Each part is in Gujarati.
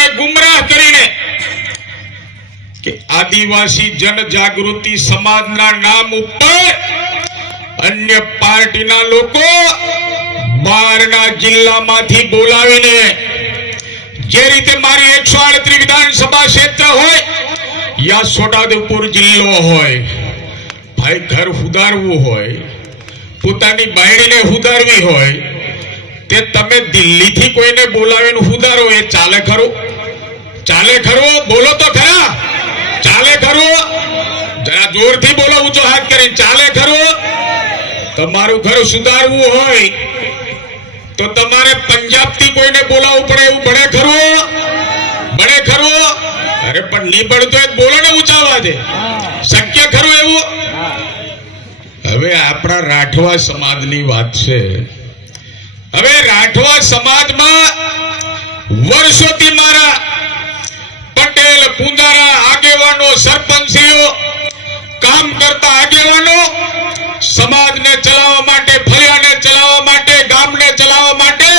લોકોને ગુમરાહ કરીને કે આદિવાસી જનજાગૃતિ સમાજના નામ ઉપર અન્ય પાર્ટીના લોકો બહારના જિલ્લામાંથી બોલાવીને જે રીતે મારી 138 વિધાનસભા ક્ષેત્ર હોય યા છોટાઉદેપુર જિલ્લો હોય, ભાઈ ઘર સુધારવું હોય, પોતાની બાયડીને સુધારવી હોય, તે તમે દિલ્હીથી કોઈને બોલાવીને સુધારો, એ ચાલે ખરું? ચાલે ખરું? બોલો તો ખરા, ચાલે ખરું? જરા જોરથી બોલો, ઊંચો હાથ કરીને, ચાલે ખરું? તમારું ઘર સુધારવું હોય તો તમારે પંજાબથી કોઈને બોલાવવું પડે, એવું બને ખરું? બને ખરું? અરે પણ નહીં બનતો એ બોલો ને ઊંચા અવાજે, શક્ય ખરું એવું? હવે આપણા રાઠવા સમાજની વાત છે. હવે રાઠવા સમાજમાં વર્ષોથી મારા પટેલ, પુંજારા આગેવાનો, સરપંચીઓ, કામ કરતા આગેવાનો સમાજને ચલાવવા માટે, ફળિયાને ચલાવવા માટે, ગામને ચલાવવા માટે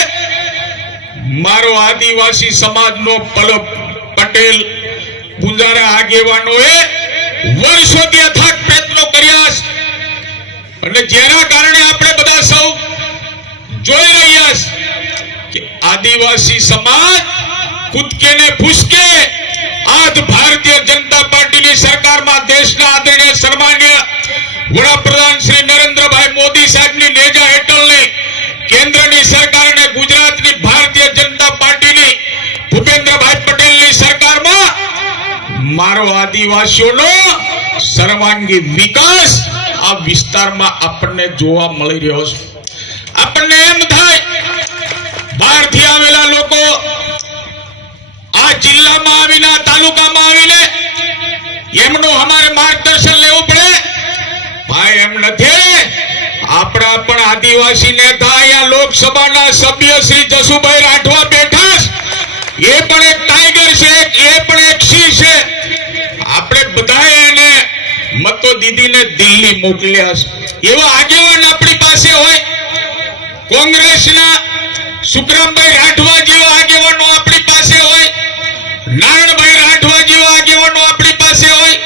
મારો આદિવાસી સમાજનો પટેલ, પુંજારા આગેવાનોએ વર્ષોથી અથાગ પ્રયત્નો કર્યા છે. અને જેના કારણે આપણે બધા સૌ જોઈ રહ્યા છે કે આદિવાસી સમાજ કૂદકે ને ફૂસકે આજ ભારતીય જનતા પાર્ટીની સરકારમાં દેશના આદરણીય સન્માનીય વડાપ્રધાન શ્રી નરેન્દ્રભાઈ મોદી સાહેબની નેજા હેઠળની કેન્દ્રની સરકાર અને ગુજરાતની ભારતીય જનતા પાર્ટીની ભૂપેન્દ્રભાઈ પટેલની સરકારમાં મારો આદિવાસીઓનો સર્વાંગી વિકાસ આ વિસ્તારમાં આપણને જોવા મળી રહ્યો છે. આપણને એમ થાય બહારથી આવેલા લોકો આ જિલ્લામાં આવીને, આ તાલુકામાં આવીને એમનું અમારે માર્ગદર્શન લેવું પડે. ભાઈ એમ નથી. આપણા પણ આદિવાસી નેતા અહીંયા લોકસભાના સભ્ય શ્રી જસુભાઈ રાઠવા બેઠા છે. એ પણ એક ટાઈગર છે, એ પણ એક સિંહ છે. આપણે બધાએ એને મતો દીદીને દિલ્હી મોકલ્યા છે. એવા આગેવાન આપણી પાસે હોય, કોંગ્રેસના સુખરામભાઈ રાઠવા જેવા આગેવાનો આપણી પાસે હોય, નારણભાઈ રાઠવા જેવા આગેવાનો આપણી પાસે હોય,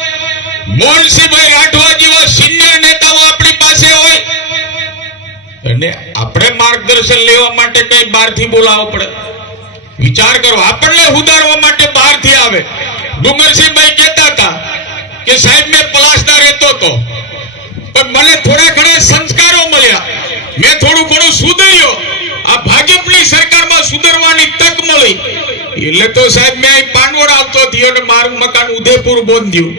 મોહનસિંહભાઈ રાઠવા જેવા સિનિયર નેતાઓ આપણી પાસે હોય, અને આપણે માર્ગદર્શન લેવા માટે કઈ બહારથી બોલાવવું પડે? વિચાર કરો. આપણને સુધારવા માટે બહારથી આવે. ડુંગરસિંહભાઈ કહેતા હતા કે સાહેબ મેં પલાસના રહેતો હતો, પણ મને થોડા ઘણા સંસ્કારો મળ્યા, મેં થોડું ઘણું સુધર્યો, આ ભાજપની સરકારમાં સુધરવાની તક મળી, એટલે તો સાહેબ મેં અહીં પાનવડ આવતો થયો અને મારું મકાન ઉદયપુર બાંધ્યું.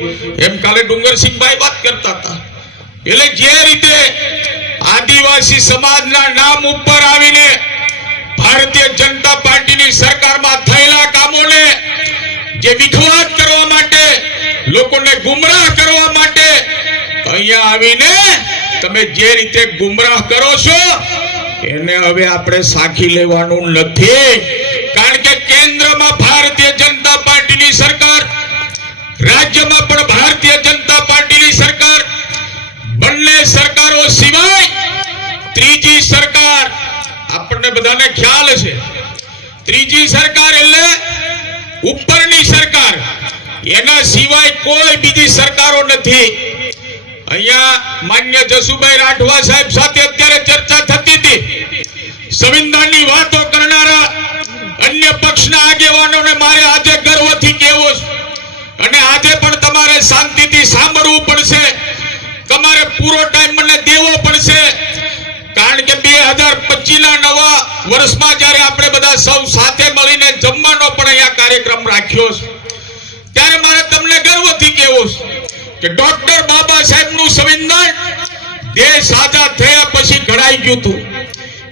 એમ કાલે ડુંગરસિંહભાઈ વાત કરતા હતા. એટલે જે રીતે આદિવાસી સમાજના નામ ઉપર આવીને ભારતીય જનતા પાર્ટીની સરકારમાં થયેલા કામોને જે વિખવાદ કરવા માટે, લોકોને ગુમરાહ કરવા માટે અહીંયા આવીને તમે જે રીતે ગુમરાહ કરો છો એને હવે આપણે સાખી લેવાનું નથી. કારણ કે કેન્દ્રમાં ભારતીય જનતા પાર્ટીની સરકાર, રાજ્યમાં પણ ભારતીય જનતા પાર્ટીની સરકાર, બંને સરકારો સિવાય ત્રીજી સરકાર આપણને બધાને ખ્યાલ છે. ત્રીજી સરકાર એટલે ઉપરની સરકાર, એના સિવાય કોઈ બીજી સરકારો નથી. અહીંયા માન્ય જસુભાઈ રાઠવા સાહેબ સાથે અત્યારે ચર્ચા થતી હતી. સંવિધાનની વાતો કરનારા અન્ય પક્ષના આગેવાનોને મારે આજે ગર્વથી કહેવું છે, અને આજે પણ તમારે શાંતિથી સાંભળવું પડશે. તમારે પૂરો ટાઈમ મને દેવો પડશે. કારણ કે 2025ના નવા વર્ષમાં જ્યારે આપણે બધા સૌ સાથે મળીને જમવાનો પણ અહીંયા કાર્યક્રમ રાખ્યો છે, ત્યારે મારે તમને ગર્વથી કહેવું છે કે ડોક્ટર બાબા સાહેબનું સંવિધાન દેશ આઝાદ થયા પછી ઘડાઈ ગયું હતું.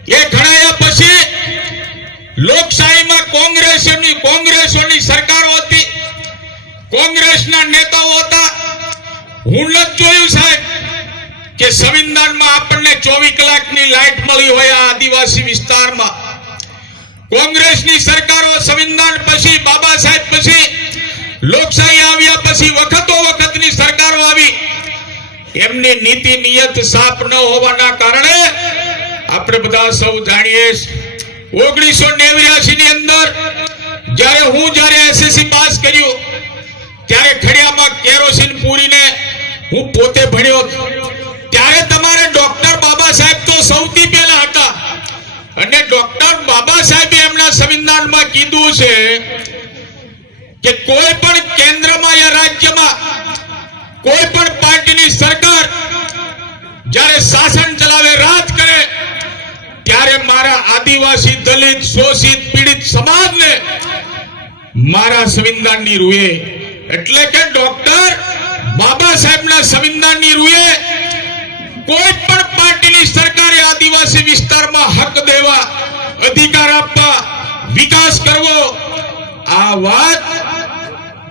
એ ઘડાયા પછી લોકશાહીમાં કોંગ્રેસોની સરકારો હતી, કોંગ્રેસના નેતાઓ હતા. હું નથી જોયું સાહેબ કે સંવિધાનમાં આપણને 24 કલાકની લાઈટ મળી હોય આ આદિવાસી વિસ્તારમાં. કોંગ્રેસની સરકારો સંવિધાન પછી, બાબા સાહેબ પછી, લોકશાહી આવ્યા પછી વખતો વખતની સરકારો આવી, એમની નીતિ નિયત સાફ ન હોવાના કારણે આપણે બધા સૌ જાણીએ 1989 ની અંદર જ્યારે હું એસએસસી પાસ કર્યું ત્યારે ખડિયામાં કેરોસીન પૂરીને હું પોતે ભણ્યો ત્યારે તમારે ડોક્ટર બાબા સાહેબ તો સૌથી પહેલા હતા અને ડોક્ટર બાબા સાહેબે એમના સંવિધાનમાં કીધું છે કે કોઈ પણ કેન્દ્રમાં યા રાજ્યમાં કોઈ પણ પાર્ટીની સરકાર જ્યારે શાસન ચલાવે રાજ કરે ત્યારે મારા આદિવાસી દલિત શોષિત પીડિત સમાજને મારા સંવિધાનની રૂએ એટલે કે ડોક્ટર બાબા સાહેબના સંવિધાનની રૂએ કોઈ પણ પાર્ટીની સરકારે આદિવાસી વિસ્તારમાં હક દેવા અધિકાર આપવા વિકાસ કરવો આ વાત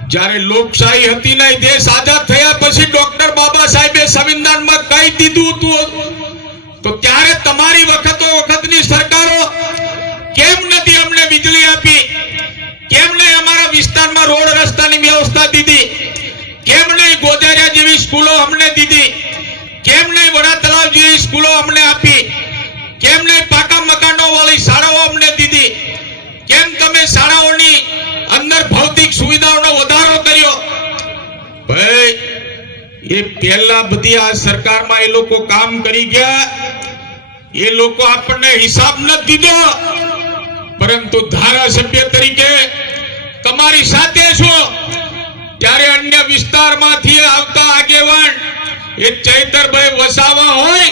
જ્યારે લોકશાહી હતી ને દેશ આઝાદ થયા પછી ડોક્ટર બાબા સાહેબે સંવિધાનમાં કહી દીધું હતું તો ત્યારે તમારી વખતની સરકારો કેમ નથી અમને વીજળી આપી કેમ નહીં અમારા વિસ્તારમાં રોડ રસ્તાની વ્યવસ્થા દીધી કેમ નહીં ગોધેરિયા જેવી સ્કૂલો અમને દીધી કેમ નહીં વડા તળાવ જેવી સ્કૂલો અમને આપી કેમ નહીં પાકા મકાનો વાળી શાળાઓ અમને દીધી કેમ તમે શાળાઓની અંદર ભૌતિક સુવિધાઓનો વધારો કર્યો ભાઈ એ પહેલા બધી આ સરકારમાં એ લોકો કામ કરી ગયા એ લોકો આપણને હિસાબ નથી દીધો પરંતુ ધારાસભ્ય તરીકે તમારી સાથે છો ત્યારે અન્ય વિસ્તારમાંથી આવતા આગેવાન એ ચૈતરભાઈ વસાવા હોય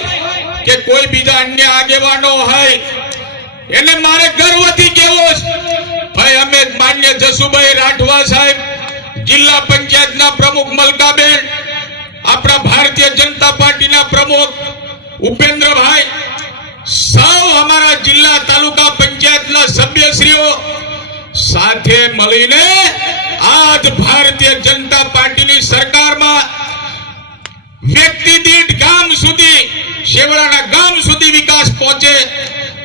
કે કોઈ બીજા અન્ય આગેવાનો હોય એને મારે ગર્વથી કહેવું ભાઈ અમે માન્ય જસુભાઈ રાઠવા સાહેબ જિલ્લા પંચાયતના પ્રમુખ મલકાબેન આપણા ભારતીય જનતા પાર્ટીના પ્રમુખ ઉપેન્દ્રભાઈ સૌ અમારા જિલ્લા તાલુકા પંચાયતના સભ્યશ્રીઓ સાથે મળીને આજ ભારતીય જનતા પાર્ટીની સરકારમાં વ્યક્તિ દીઠ ગામ સુધી શેવડાના ગામ સુધી વિકાસ પહોંચે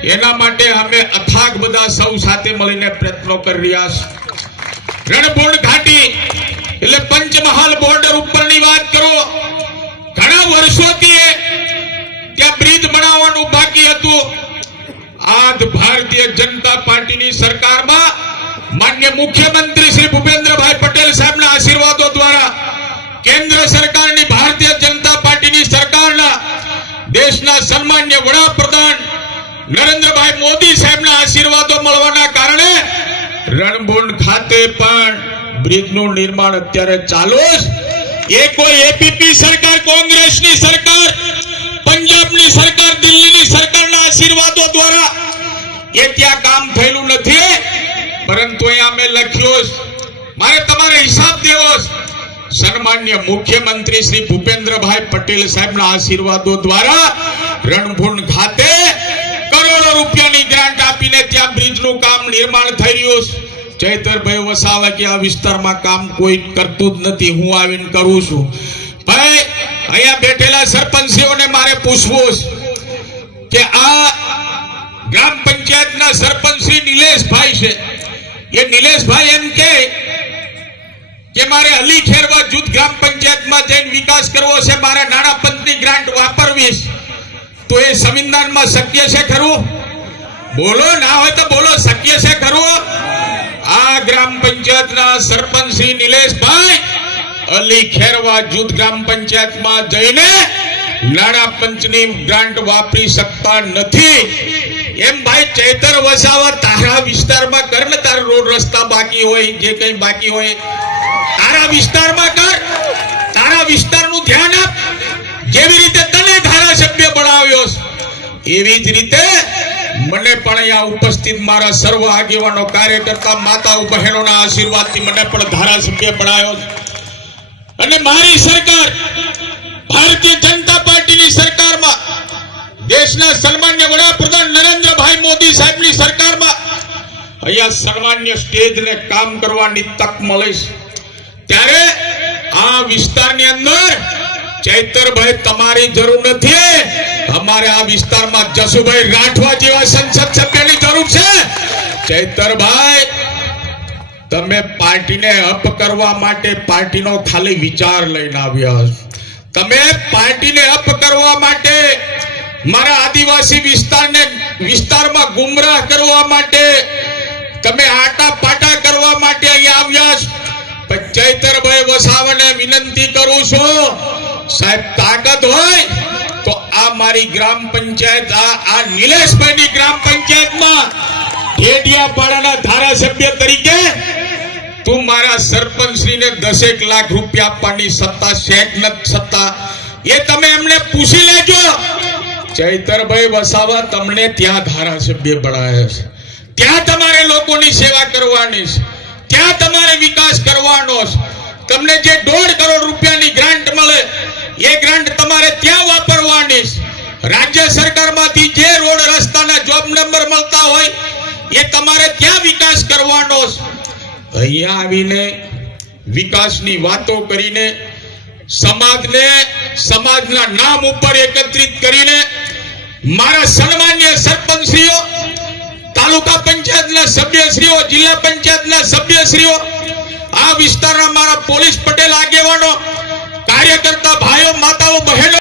એના માટે અમે અથાગ બધા સૌ સાથે મળીને પ્રયત્નો કરી રહ્યા છીએ રણભૂણ ઘાટી એટલે પંચમહાલ બોર્ડર ઉપરની વાત કરો ઘણા વર્ષોથી ત્યાં બ્રિજ બનાવવાનું બાકી હતું આજ ભારતીય જનતા પાર્ટીની સરકારમાં માન્ય મુખ્યમંત્રી શ્રી ભૂપેન્દ્રભાઈ પટેલ સાહેબના આશીર્વાદો દ્વારા કેન્દ્ર સરકારની ભારતીય જનતા પાર્ટીની સરકારના દેશના સન્માન્ય વડાપ્રધાન નરેન્દ્રભાઈ મોદી સાહેબના આશીર્વાદો મળવાના કારણે રણભૂણ ખાતે પણ બ્રિજનું નિર્માણ અત્યારે ચાલુ છે એ કોઈ એપીપી સરકાર કોંગ્રેસની સરકાર પંજાબની સરકાર દિલ્હીની સરકારના આશીર્વાદો દ્વારા એ ત્યાં કામ થયેલું નથી પરંતુ અહીંયા અમે લખ્યું મારે તમારે હિસાબ દેવો સન્માન્ય મુખ્યમંત્રી શ્રી ભૂપેન્દ્રભાઈ પટેલ સાહેબના આશીર્વાદો દ્વારા રણભૂણ ખાતે કરોડો રૂપિયાની ગ્રાન્ટ આપીને ત્યાં બ્રિજનું કામ નિર્માણ થઈ રહ્યું છે ચૈતરભાઈ વસાવા કે આ વિસ્તારમાં કામ કોઈ કરતું જ નથી હું આવીને કરું છું ભાઈ અહીંયા બેઠેલા સરપંચીઓને મારે પૂછવું કે આ ગ્રામ પંચાયતના સરપંચ શ્રી નિલેશભાઈ છે એ નિલેશભાઈ એમ કે મારે અલી ખેરવા જૂથ ગ્રામ પંચાયતમાં જઈને વિકાસ કરવો છે મારે નાણાં પંચની ગ્રાન્ટ વાપરવી તો એ સંવિધાનમાં શક્ય છે ખરું બોલો ના હોય તો બોલો શક્ય છે ખરું આ ગ્રામ પંચાયતના સરપંચ શ્રી નિલેશભાઈ અલી ખેરવા જૂથ ગ્રામ પંચાયતમાં જઈને નાણાં પંચની ગ્રાન્ટ વાપરી શકતા નથી એમ ભાઈ ચૈતર વસાવા તારા વિસ્તારમાં કર ને તારા રોડ રસ્તા બાકી હોય જે કઈ બાકી હોય તારા વિસ્તારમાં કર તારા વિસ્તારનું ધ્યાન આપ જેવી રીતે તને ધારાસભ્ય બનાવ્યો એવી જ રીતે મને પણ અહીંયા ઉપસ્થિત મારા સર્વ આગેવાનો કાર્યકર્તા માતાઓ બહેનોના આશીર્વાદથી મને પણ ધારાસભ્ય બનાવ્યો અને મારી સરકાર ભારતીય જનતા પાર્ટીની સરકારમાં દેશના સન્માન્ય વડાપ્રધાન નરેન્દ્રભાઈ મોદી સાહેબની સરકારમાં અહીંયા સન્માન્ય સ્ટેજને કામ કરવાની તક મળે છે ત્યારે આ વિસ્તારની અંદર ચૈતરભાઈ તમારી જરૂર નથી અમારે આ વિસ્તારમાં જસુભાઈ રાઠવા જેવા સંસદ સભ્યની જરૂર છે ચૈતરભાઈ તમે પાર્ટીને અપ કરવા માટે પાર્ટીનો ખાલી વિચાર લઈને આવ્યા તમે પાર્ટીને અપ કરવા માટે મારા આદિવાસી વિસ્તારમાં ગુમરાહ કરવા માટે તમે આટા પાટા કરવા માટે અહીંયા આવ્યા છો. પણ ચૈતરભાઈ વસાવાને વિનંતી કરું છું, સાહેબ તાકાત હોય તો આ મારી ગ્રામ પંચાયત, આ નિલેશભાઈની ગ્રામ પંચાયતમાં ઢેડિયાપાડાના ધારાસભ્ય તરીકે તું મારા સરપંચશ્રીને 10 લાખ રૂપિયા આપવાની સત્તા શેક નથી સત્તા, એ તમે એમને પૂછી લેજો. ચૈતરભાઈ વસાવા તમને ત્યાં ધારાસભ્ય બનાવ્યા છે, ત્યાં તમારે લોકોની સેવા કરવાની છે, ત્યાં તમારે વિકાસ કરવાનો છે. તમને જે 1.5 કરોડ રૂપિયાની ગ્રાન્ટ મળે એ ગ્રાન્ટ તમારે ત્યાં વાપરવાની છે. રાજ્ય સરકારમાંથી જે રોડ રસ્તાના જોબ નંબર મળતા હોય એ તમારે ત્યાં વિકાસ કરવાનો છે. અહીંયા આવીને વિકાસની વાતો કરીને સમાજના નામ ઉપર એકત્રિત કરીને મારા સન્માનીય સરપંચશ્રીઓ, તાલુકા પંચાયતના સભ્યશ્રીઓ, જિલ્લા પંચાયતના સભ્યશ્રીઓ, આ વિસ્તારના મારા પોલીસ પટેલ આગેવાનો